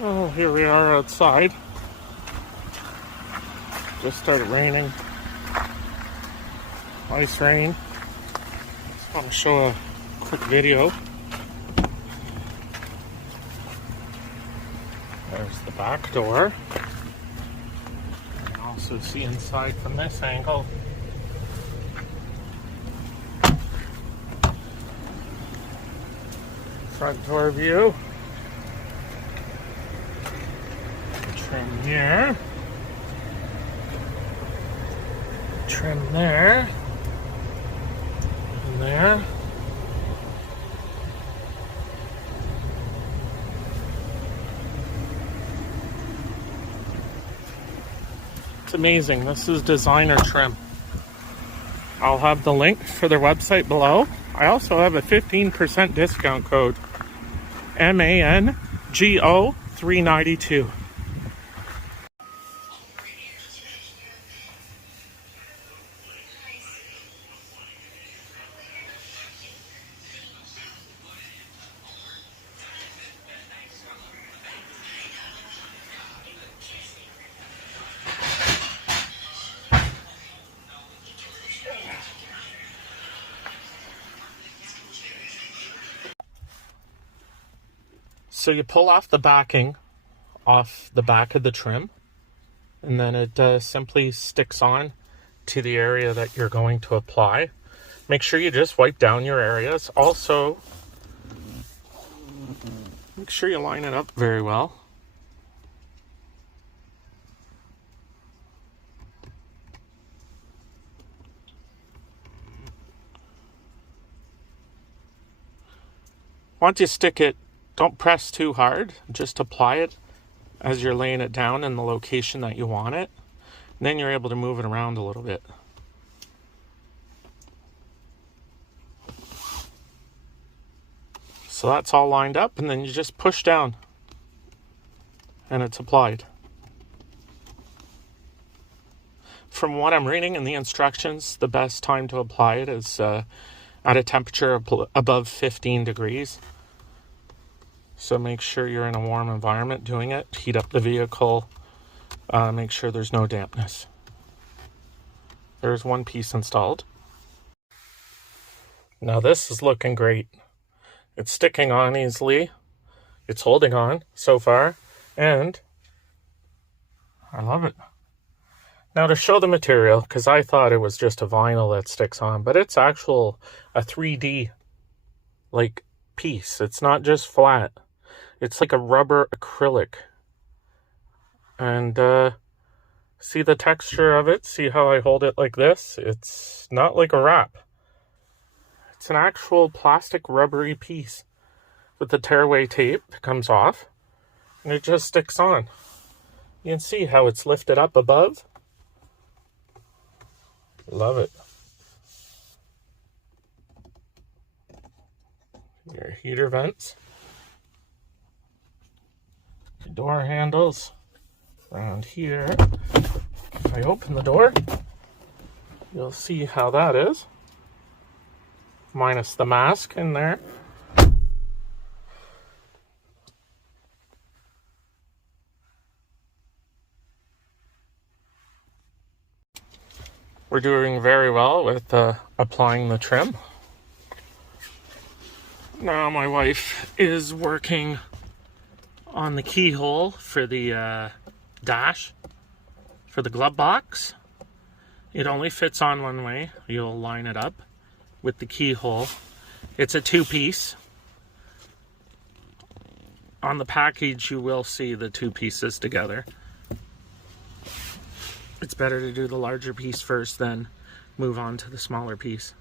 Oh, here we are outside. Just started raining. Nice rain. Just want to show a quick video. There's the back door. You can also see inside from this angle. Front door view. Trim here. Trim there. And there. It's amazing. This is designer trim. I'll have the link for their website below. I also have a 15% discount code. MANGO392. So you pull off the backing off the back of the trim, and then it simply sticks on to the area that you're going to apply. Make sure you just wipe down your areas. Also, make sure you line it up very well. Once you stick it, don't press too hard. Just apply it as you're laying it down in the location that you want it. And then you're able to move it around a little bit. So that's all lined up, and then you just push down and it's applied. From what I'm reading in the instructions, the best time to apply it is at a temperature above 15 degrees. So make sure you're in a warm environment doing it. Heat up the vehicle. Make sure there's no dampness. There's one piece installed. Now this is looking great. It's sticking on easily. It's holding on so far. And I love it. Now to show the material, because I thought it was just a vinyl that sticks on, but it's a 3D like piece. It's not just flat. It's like a rubber acrylic. And see the texture of it? See how I hold it like this? It's not like a wrap. It's an actual plastic rubbery piece with the tearaway tape that comes off. And it just sticks on. You can see how it's lifted up above. Love it. Your heater vents. Door handles around here. If I open the door, you'll see how that is, minus the mask in there. We're doing very well with applying the trim. Now my wife is working on the keyhole for the dash for the glove box. It only fits on one way. You'll line it up with the keyhole. It's a two-piece. On the package you will see the two pieces together. It's better to do the larger piece first, then move on to the smaller piece.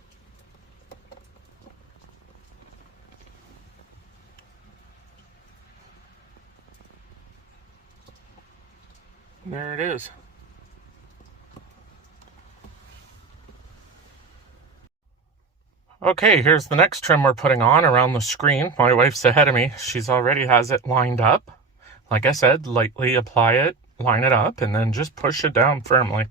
There it is. Okay, here's the next trim we're putting on around the screen. My wife's ahead of me. She's already has it lined up. Like I said, lightly apply it, line it up, and then just push it down firmly.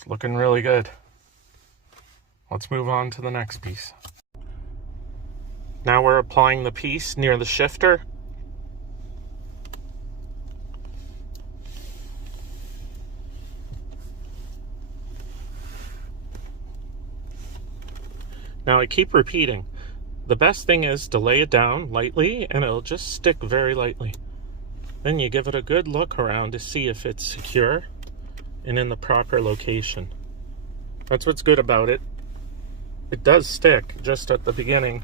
It's looking really good. Let's move on to the next piece. Now we're applying the piece near the shifter. Now I keep repeating, the best thing is to lay it down lightly and it'll just stick very lightly. Then you give it a good look around to see if it's secure and in the proper location. That's what's good about it. It does stick just at the beginning.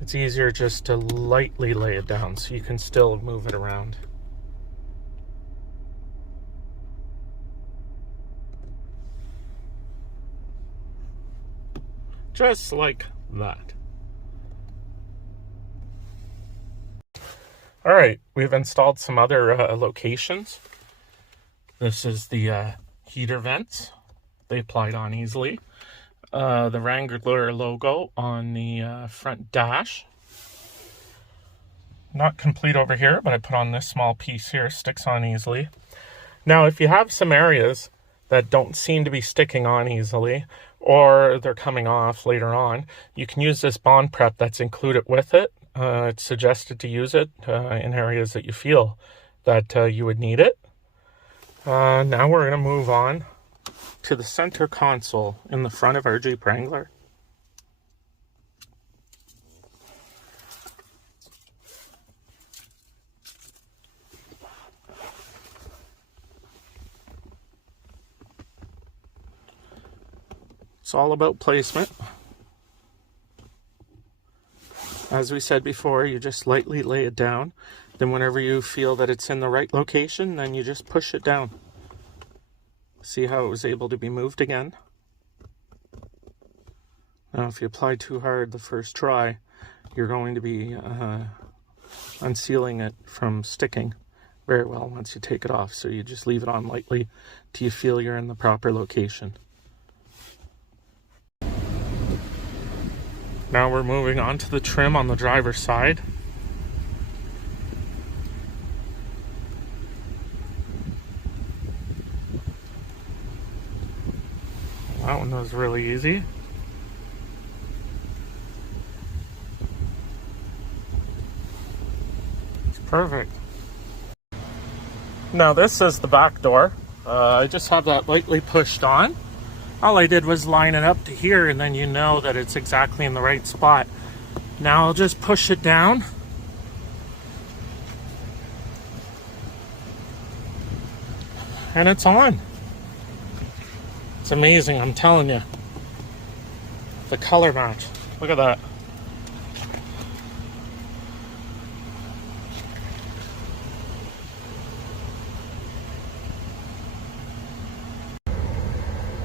It's easier just to lightly lay it down so you can still move it around. Just like that. All right, we've installed some other locations. This is the heater vents. They applied on easily. The Wrangler logo on the front dash. Not complete over here, but I put on this small piece here, sticks on easily. Now, if you have some areas that don't seem to be sticking on easily, or they're coming off later on, you can use this bond prep that's included with it. It's suggested to use it in areas that you feel that you would need it. Now we're going to move on to the center console in the front of our Jeep Wrangler. It's all about placement. As we said before, you just lightly lay it down. Then whenever you feel that it's in the right location, then you just push it down. See how it was able to be moved again? Now, if you apply too hard the first try, you're going to be unsealing it from sticking very well once you take it off. So you just leave it on lightly till you feel you're in the proper location. Now we're moving on to the trim on the driver's side. That one was really easy. It's perfect. Now this is the back door. I just have that lightly pushed on. All I did was line it up to here, and then you know that it's exactly in the right spot. Now I'll just push it down. And it's on. It's amazing, I'm telling you. The color match. Look at that.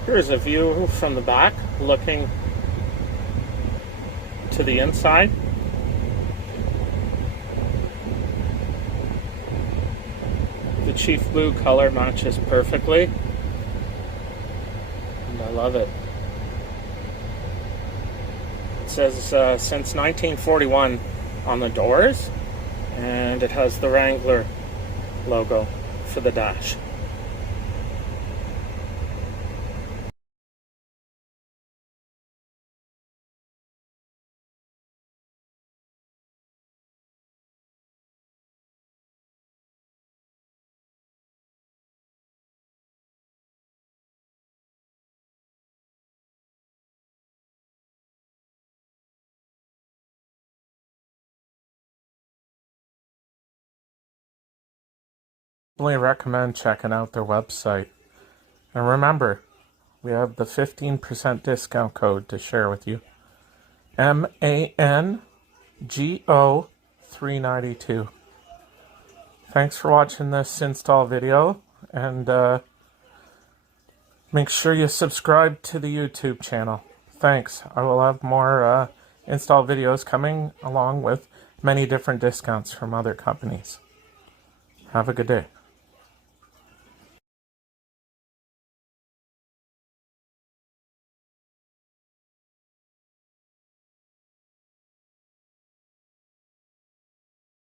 Here's a view from the back, looking to the inside. The Chief Blue color matches perfectly, and I love it. It says since 1941 on the doors, and it has the Wrangler logo for the dash. Really recommend checking out their website. And remember, we have the 15% discount code to share with you. MANGO392. Thanks for watching this install video, and make sure you subscribe to the YouTube channel. Thanks. I will have more install videos coming along with many different discounts from other companies. Have a good day.